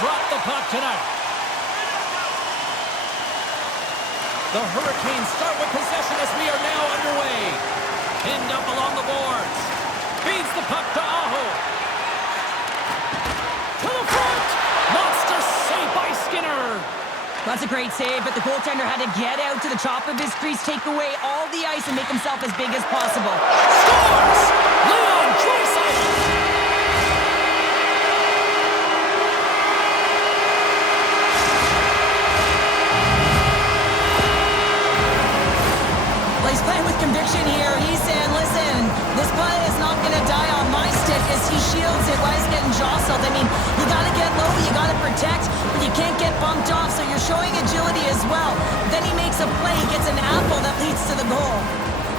drop the puck tonight. The Hurricanes start with possession as we are now underway. Pinned up along the boards. Feeds the puck to Aho. To the front. Monster save by Skinner. That's a great save, but the goaltender had to get out to the top of his crease, take away all the ice, and make himself as big as possible. Scores! Leon Draisaitl! Well, he's playing with conviction here. He's saying, listen, this play is not going to die on my stick as he shields it while he's getting jostled. I mean, you got to get low, you got to protect, but you can't get bumped off, so you're showing agility as well. Then he makes a play, he gets an apple that leads to the goal.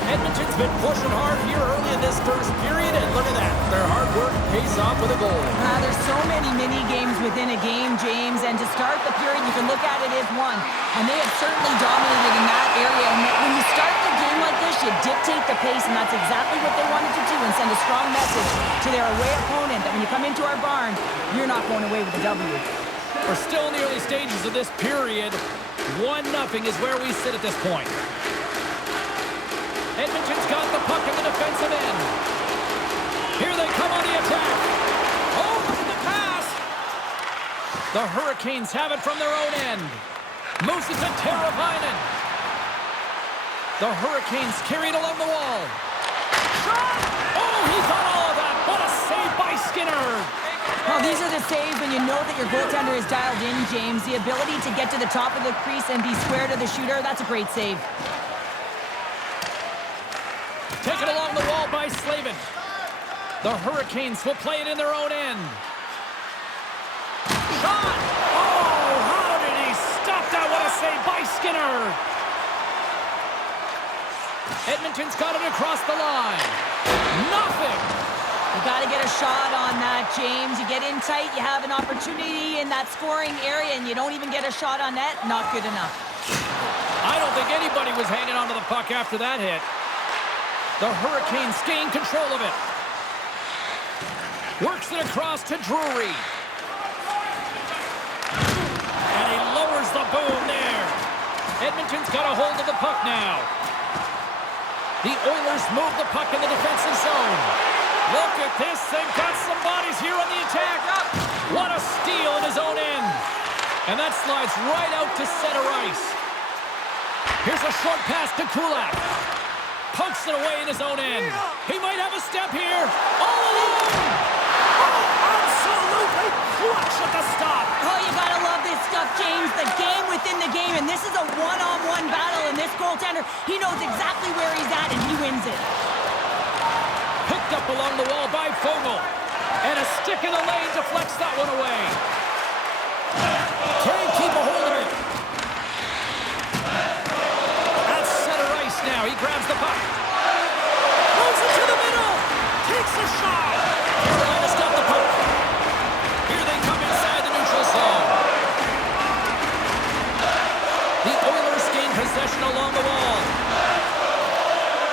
Edmonton's been pushing hard here early in this first period, and look at that. Their hard work pays off with a goal. There's so many mini-games within a game, James, and to start the period, you can look at it as one. And they have certainly dominated in that area. And when you start the game like this, you dictate the pace, and that's exactly what they wanted to do and send a strong message to their away opponent that when you come into our barn, you're not going away with a W. We're still in the early stages of this period. 1-0 is where we sit at this point. Edmonton's got the puck in the defensive end. Here they come on the attack. Oh, look at the pass. The Hurricanes have it from their own end. Moves it to Teravainen. The Hurricanes carry it along the wall. Shot! Oh, he got all of that. What a save by Skinner. Well, these are the saves when you know that your goaltender is dialed in, James. The ability to get to the top of the crease and be square to the shooter, that's a great save. Taken along the wall by Slavin. The Hurricanes will play it in their own end. Shot! Oh, how did he stop that? What a save by Skinner. Edmonton's got it across the line. Nothing. You got to get a shot on that, James. You get in tight, you have an opportunity in that scoring area, and you don't even get a shot on net. Not good enough. I don't think anybody was hanging onto the puck after that hit. The Hurricanes gain control of it. Works it across to Drury. And he lowers the boom there. Edmonton's got a hold of the puck now. The Oilers move the puck in the defensive zone. Look at this. They've got some bodies here on the attack. What a steal in his own end. And that slides right out to center ice. Here's a short pass to Kulak. Pokes it away in his own end. He might have a step here. All alone. Oh, absolutely clutch at the stop. Oh, you gotta love this stuff, James. The game within the game, and this is a one-on-one battle, and this goaltender, he knows exactly where he's at, and he wins it. Picked up along the wall by Fogle. And a stick in the lane deflects that one away. Can't keep a hold of it. That's center ice now. He grabs the puck. Moves it to the middle. Takes a shot. Trying to stop the puck. Here they come inside the neutral zone. The Oilers gain possession along the wall.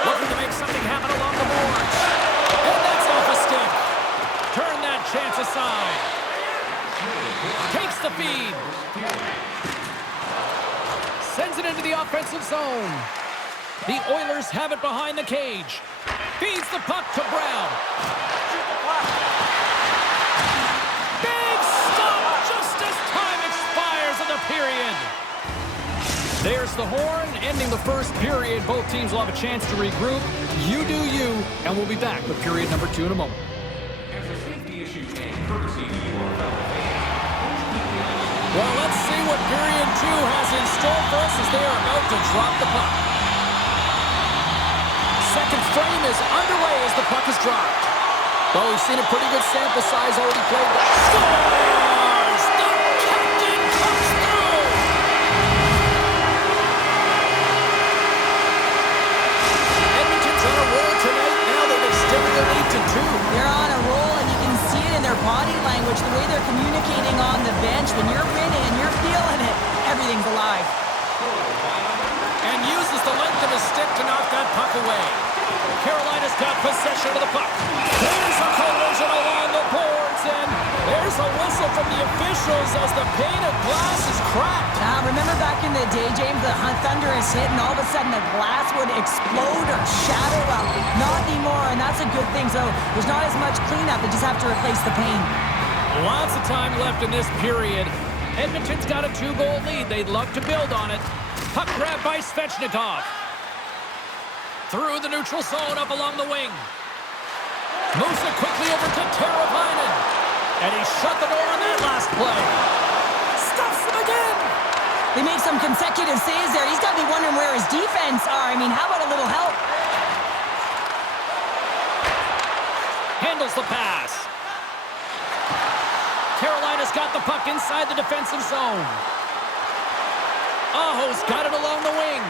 Looking to make something happen along the boards. And that's off a stick. Turn that chance aside. Takes the feed. Sends it into the offensive zone. The Oilers have it behind the cage. Feeds the puck to Brown. Big stop just as time expires in the period. There's the horn, ending the first period. Both teams will have a chance to regroup. You do you, and we'll be back with period number 2 in a moment. Well, let's see what period 2 has in store for us as they are about to drop the puck. Second frame is underway as the puck is dropped. Well, we've seen a pretty good sample size already played. Scores! The captain comes through! Edmonton's on a roll tonight. Now they've extended their lead to 2. They're on a roll, and you can see it in their body language, the way they're communicating on the bench. When you're winning and you're feeling it, everything's alive. And uses the length of his stick to knock that puck away. Carolina's got possession of the puck. There's a collision along the boards, and there's a whistle from the officials as the pane of glass is cracked. Remember back in the day, James, the thunderous hit and all of a sudden the glass would explode or shatter? Well, not anymore, and that's a good thing. So there's not as much cleanup. They just have to replace the pane. Lots of time left in this period. Edmonton's got a 2-goal lead. They'd love to build on it. Puck grab by Svechnikov. Through the neutral zone, up along the wing. Moves it quickly over to Teravainen. And he shut the door on that last play. Stuffs him again. They make some consecutive saves there. He's got to be wondering where his defense are. I mean, how about a little help? Handles the pass. Carolina's got the puck inside the defensive zone. Aho's got it along the wing.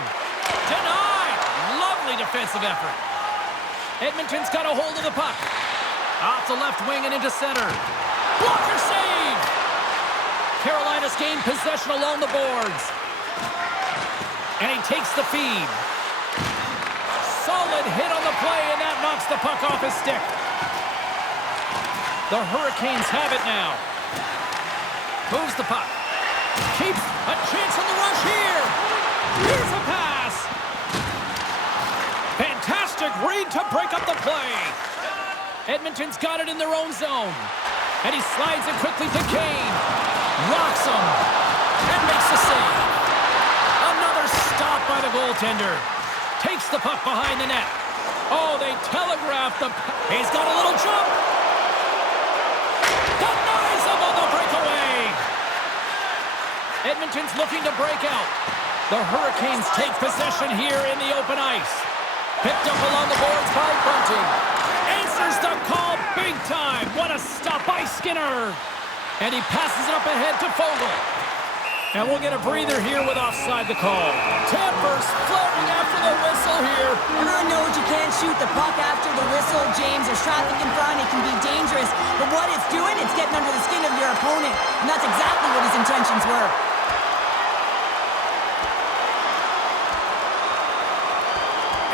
Denied. Lovely defensive effort. Edmonton's got a hold of the puck. Off the left wing and into center. Blocker save! Carolina's gained possession along the boards. And he takes the feed. Solid hit on the play, and that knocks the puck off his stick. The Hurricanes have it now. Moves the puck. Keeps a chance on the rush here. Here's a pass. Fantastic read to break up the play. Edmonton's got it in their own zone. And he slides it quickly to Kane. Rocks him. And makes the save. Another stop by the goaltender. Takes the puck behind the net. Oh, they telegraphed the... He's got a little jump. Denies him on the breakaway. Edmonton's looking to break out. The Hurricanes take possession here in the open ice. Picked up along the boards by Bunting. Answers the call big time. What a stop by Skinner. And he passes it up ahead to Fogle. And we'll get a breather here with offside the call. Tampa's floating after the whistle here. Everyone knows you can't shoot the puck after the whistle, James. There's traffic in front. It can be dangerous. But what it's doing, it's getting under the skin of your opponent. And that's exactly what his intentions were.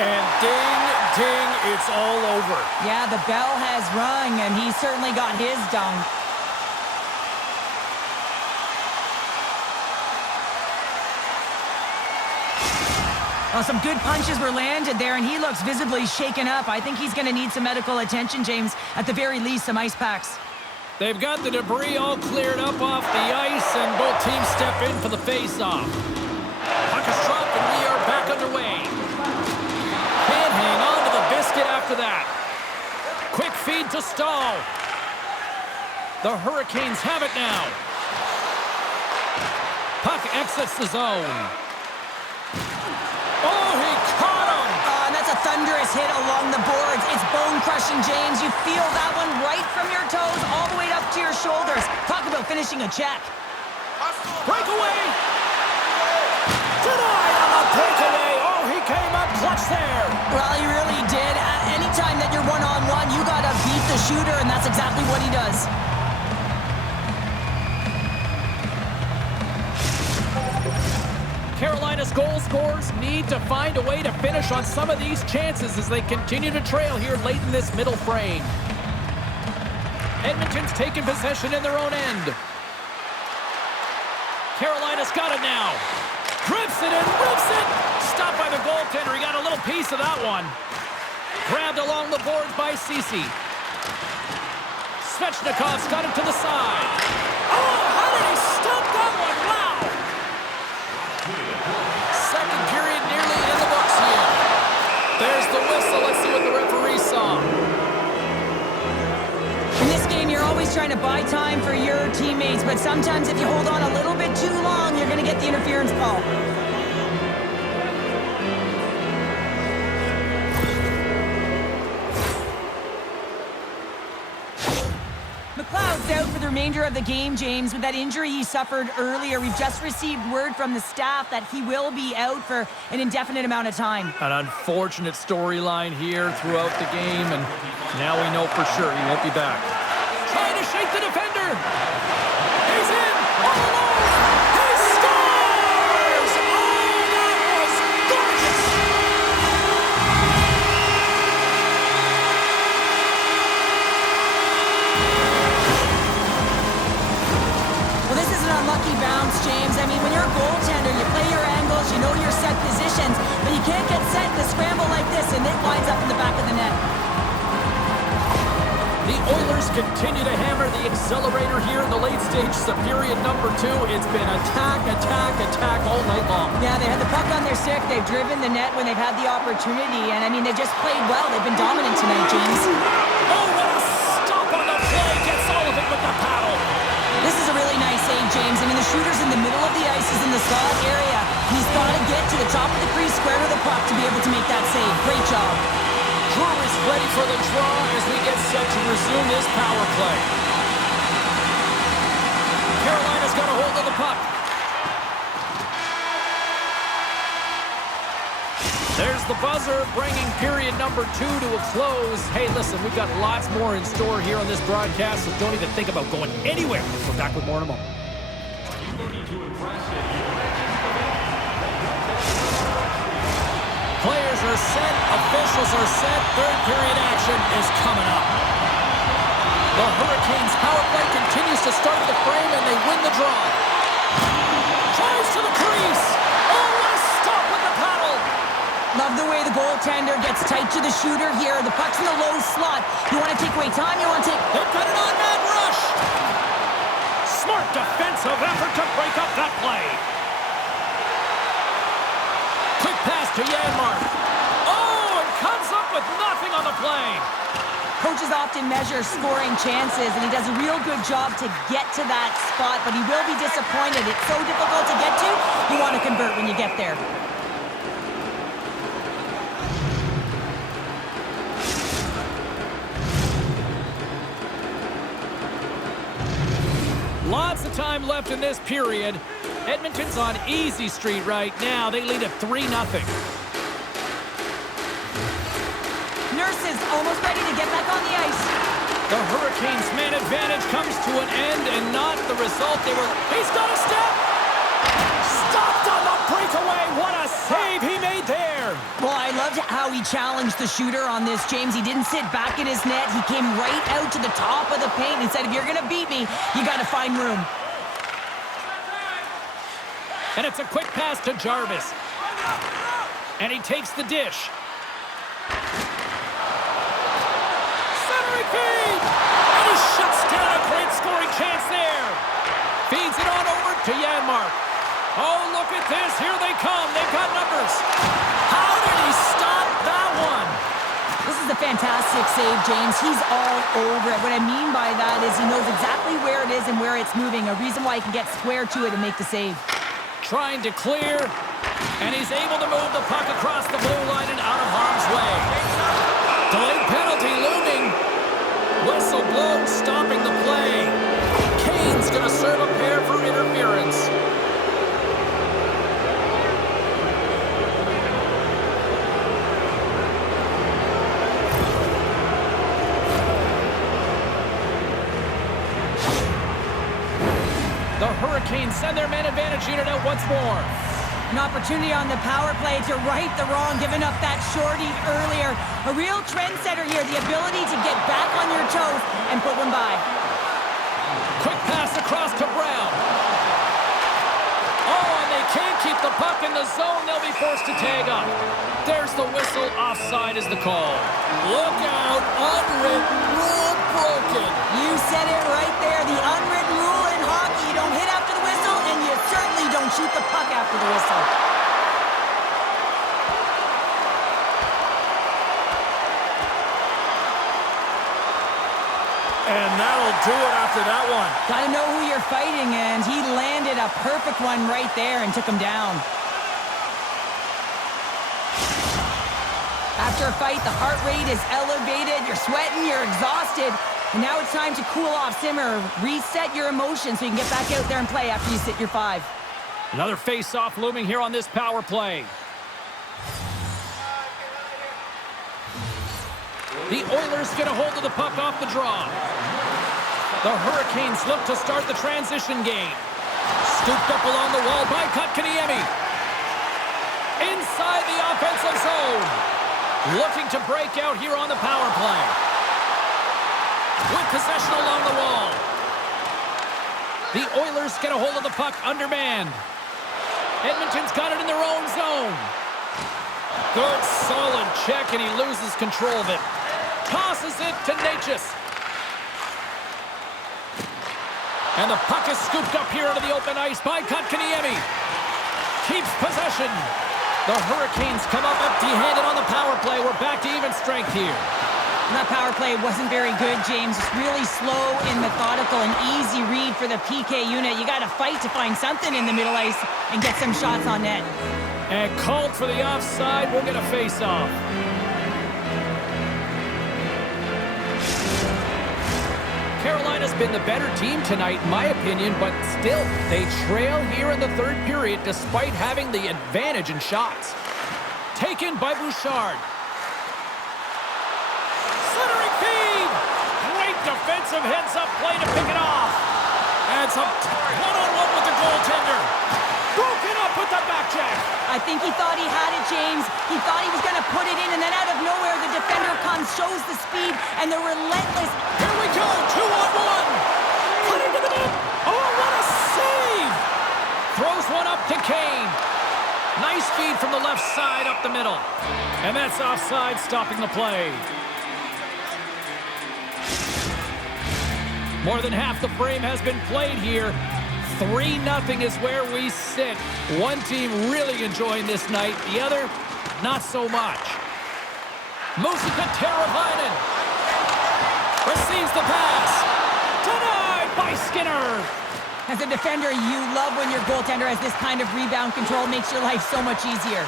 And ding, ding, it's all over. Yeah, the bell has rung, and he certainly got his done. Well, some good punches were landed there, and he looks visibly shaken up. I think he's going to need some medical attention, James. At the very least, some ice packs. They've got the debris all cleared up off the ice, and both teams step in for the face-off. Puck is dropped, and we are back underway. Can't hang on to the biscuit after that. Quick feed to Stahl. The Hurricanes have it now. Puck exits the zone. Oh, he caught him! And that's a thunderous hit along the boards. It's bone-crushing, James. You feel that one right from your toes all the way up to your shoulders. Talk about finishing a check. Breakaway! Denied on the breakaway! Oh, he came up clutch there! Well, he really did. Anytime that you're one-on-one, you got to beat the shooter, and that's exactly what he does. Carolina's goal scorers need to find a way to finish on some of these chances as they continue to trail here late in this middle frame. Edmonton's taken possession in their own end. Carolina's got it now. Drips it and rips it. Stopped by the goaltender. He got a little piece of that one. Grabbed along the boards by Ceci. Svechnikov's got it to the side. Oh, how did he stop that one? Wow! Second period nearly in the books here. There's the whistle. Let's see what the referee saw. In this game, you're always trying to buy time for your teammates, but sometimes if you hold on a little bit too long, you're going to get the interference call. McLeod's out for the remainder of the game, James, with that injury he suffered earlier. We've just received word from the staff that he will be out for an indefinite amount of time. An unfortunate storyline here throughout the game, and now we know for sure he won't be back. Trying to shake the defender. He's in all alone. He scores! Oh, that was gorgeous! nasty bounce, James. I mean, when you're a goaltender, you play your angles, you know your set positions, but you can't get set in a scramble like this, and it winds up in the back of the net. The Oilers continue to hammer the accelerator here in the late stages of period number 2. It's been attack, attack, attack all night long. Yeah, they had the puck on their stick. They've driven the net when they've had the opportunity, and I mean, they just played well. They've been dominant tonight, James. Oh, what a stop on the play. Gets all of it with the paddle. This is a really nice save, James. I mean, the shooter's in the middle of the ice. He's in the slot area. He's got to get to the top of the crease, square to the puck to be able to make that save. Great job. Drew is ready for the draw as we get set to resume this power play. Carolina's got a hold of the puck. There's the buzzer, bringing period number 2 to a close. Hey, listen, we've got lots more in store here on this broadcast, so don't even think about going anywhere. We're back with more in a moment. Players are set, officials are set, third period action is coming up. The Hurricanes' power play continues to start the frame, and they win the draw. Tries to the crease. Oh, what a stop with the paddle. Love the way the goaltender gets tight to the shooter here. The puck's in the low slot. You want to take away time, you want to take... They've got it on man rush. Smart defensive effort to break up that play. Quick pass to Janmark. Oh, and comes up with nothing on the play. Coaches often measure scoring chances, and he does a real good job to get to that spot, but he will be disappointed. It's so difficult to get to. You want to convert when you get there. Lots of time left in this period. Edmonton's on easy street right now. They lead at 3-0. Nurse is almost ready to get back on the ice. The Hurricanes' man advantage comes to an end, and not the result they were... He's got a step! Stopped on the breakaway! What a save he made there! Well, I loved how he challenged the shooter on this, James. He didn't sit back in his net. He came right out to the top of the paint and said, if you're going to beat me, you got to find room. And it's a quick pass to Jarvis. And he takes the dish. Centering feed! And he shuts down a great scoring chance there. Feeds it on over to Janmark. Oh, look at this. Here they come. They've got numbers. How did he stop that one? This is a fantastic save, James. He's all over it. What I mean by that is he knows exactly where it is and where it's moving. A reason why he can get square to it and make the save. Trying to clear, and he's able to move the puck across the blue line and out of harm's way. Delayed penalty looming. Whistle blown, stopping the play. Kane's going to serve a pair for interference. The Hurricanes send their man advantage unit out once more. An opportunity on the power play to right the wrong, giving up that shorty earlier. A real trendsetter here, the ability to get back on your toes and put one by. Quick pass across to Brown. Oh, and they can't keep the puck in the zone. They'll be forced to tag up. There's the whistle. Offside is the call. Look out. Unwritten rule broken. You said it right there. The unwritten rule in hockey. You don't hit after the whistle, and you certainly don't shoot the puck after the whistle. And that'll do it after that one. Got to know who you're fighting, and he landed a perfect one right there and took him down. After a fight, the heart rate is elevated, you're sweating, you're exhausted, and now it's time to cool off, simmer, reset your emotions so you can get back out there and play after you sit your 5. Another face-off looming here on this power play. The Oilers get a hold of the puck off the draw. The Hurricanes look to start the transition game. Scooped up along the wall by Kotkaniemi. Inside the offensive zone. Looking to break out here on the power play. With possession along the wall. The Oilers get a hold of the puck undermanned. Edmonton's got it in their own zone. Good, solid check, and he loses control of it. Tosses it to Natchez. And the puck is scooped up here into the open ice by Kotkaniemi. Keeps possession. The Hurricanes come up empty-handed on the power play. We're back to even strength here. That power play wasn't very good, James. Just really slow and methodical, an easy read for the PK unit. You got to fight to find something in the middle ice and get some shots on net. And called for the offside. We'll get a face-off. Carolina's been the better team tonight, in my opinion, but still, they trail here in the third period despite having the advantage in shots. Taken by Bouchard. Centering feed! Great defensive heads-up play to pick it off. And some one-on-one with the goaltender. Broken up with the back check. I think he thought he had it, James. He thought he was going to put it in, and then out of nowhere, the defender comes, shows the speed, and they're relentless. Here we go, 2-on-1. Cut into the net. Oh, what a save! Throws one up to Kane. Nice feed from the left side up the middle. And that's offside, stopping the play. More than half the frame has been played here. 3-0 is where we sit. One team really enjoying this night. The other, not so much. Musika Teravainen receives the pass. Denied by Skinner. As a defender, you love when your goaltender has this kind of rebound control. Makes your life so much easier.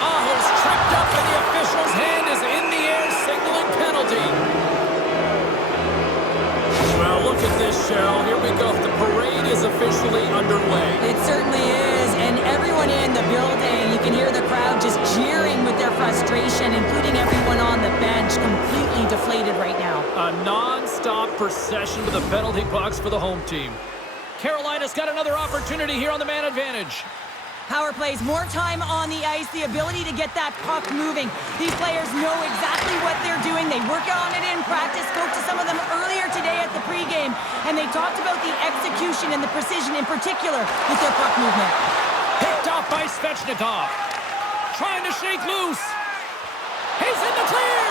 Aho's tripped up, and the official's hand is in the air, signaling penalty. Well, look at this, Cheryl. Here we go. The parade is officially underway. It certainly is, and everyone in the building, you can hear the crowd just jeering with their frustration, including everyone on the bench, completely deflated right now. A non-stop procession to the penalty box for the home team. Carolina's got another opportunity here on the man advantage. Power plays, more time on the ice, the ability to get that puck moving. These players know exactly what they're doing. They work on it in practice. Spoke to some of them earlier today at the pregame, and they talked about the execution and the precision in particular with their puck movement. Picked off by Svechnikov. Trying to shake loose. He's in the clear.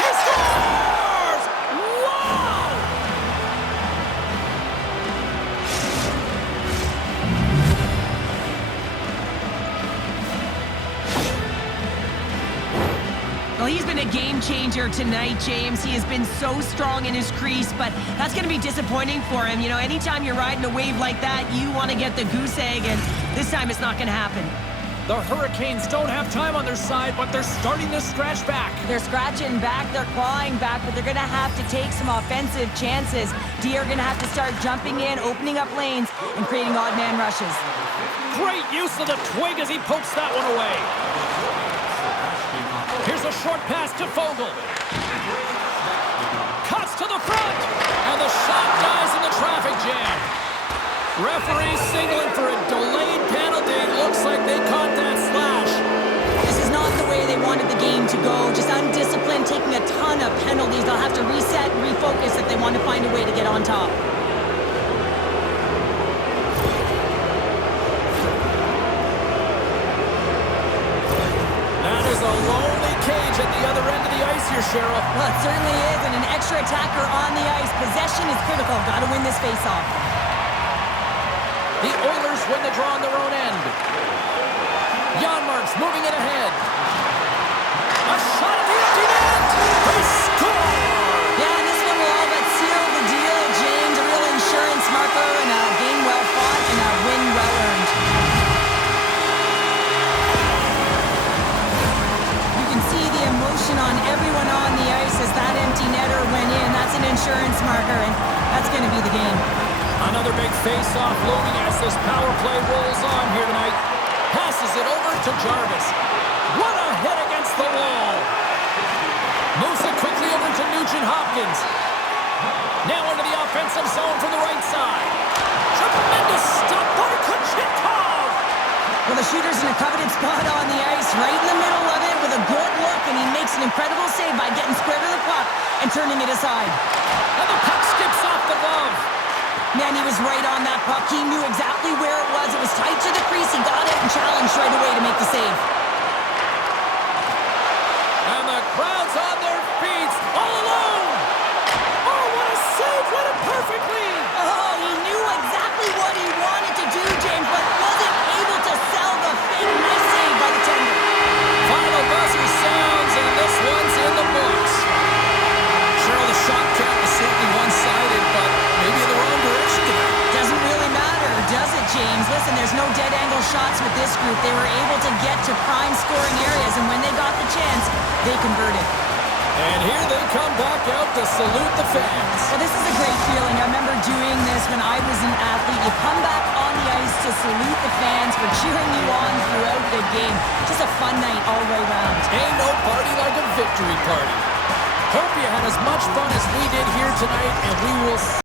He scores! Wow! Well, he's been a game changer tonight, James. He has been so strong in his crease, but that's going to be disappointing for him. You know, anytime you're riding a wave like that, you want to get the goose egg, and this time it's not going to happen. The Hurricanes don't have time on their side, but they're starting to scratch back. They're scratching back, they're clawing back, but they're going to have to take some offensive chances. D are going to have to start jumping in, opening up lanes, and creating odd man rushes. Great use of the twig as he pokes that one away. Here's a short pass to Fogle. Cuts to the front, and the shot dies in the traffic jam. Referee signaling for a delayed penalty. Looks like they caught that slash. This is not the way they wanted the game to go. Just undisciplined, taking a ton of penalties. They'll have to reset and refocus if they want to find a way to get on top. That is a lonely cage at the other end of the ice here, Cheryl. Well, it certainly is, and an extra attacker on the ice. Possession is critical. Got to win this faceoff. The Oilers win the draw on their own end. Janmark's moving it ahead. A shot at the empty net. They score! Yeah, and this one will all but seal the deal, James. A real insurance marker and a game well fought and a win well earned. You can see the emotion on everyone on the ice as that empty netter went in. That's an insurance marker, and that's going to be the game. Another big face-off looming as this power play rolls on here tonight. Passes it over to Jarvis. What a hit against the wall. Moves it quickly over to Nugent-Hopkins. Now into the offensive zone from the right side. Tremendous stop by Kuchetkov. Well, the shooter's in a coveted spot on the ice, right in the middle of it with a good look, and he makes an incredible save by getting square to the puck and turning it aside. And the puck skips off the glove. Man, he was right on that puck. He knew exactly where it was. It was tight to the crease. He got it and challenged right away to make the save. And the crowd's on their feet, all alone. Oh, what a save! Read it perfectly. Oh, he knew exactly what he wanted to do, James, but wasn't able to sell the fake. Nice save by the tender. Final buzzer sounds, and this one's in the books. Sure, the shot count was certainly one-sided, but maybe in the wrong direction today. Doesn't really matter, does it, James? Listen, there's no dead-angle shots with this group. They were able to get to prime scoring areas, and when they got the chance, they converted. And here they come back out to salute the fans. Well, this is a great feeling. I remember doing this when I was an athlete. You come back on the ice to salute the fans for cheering you on throughout the game. Just a fun night all the way around. Ain't no party like a victory party. Hope you had as much fun as we did here tonight, and we will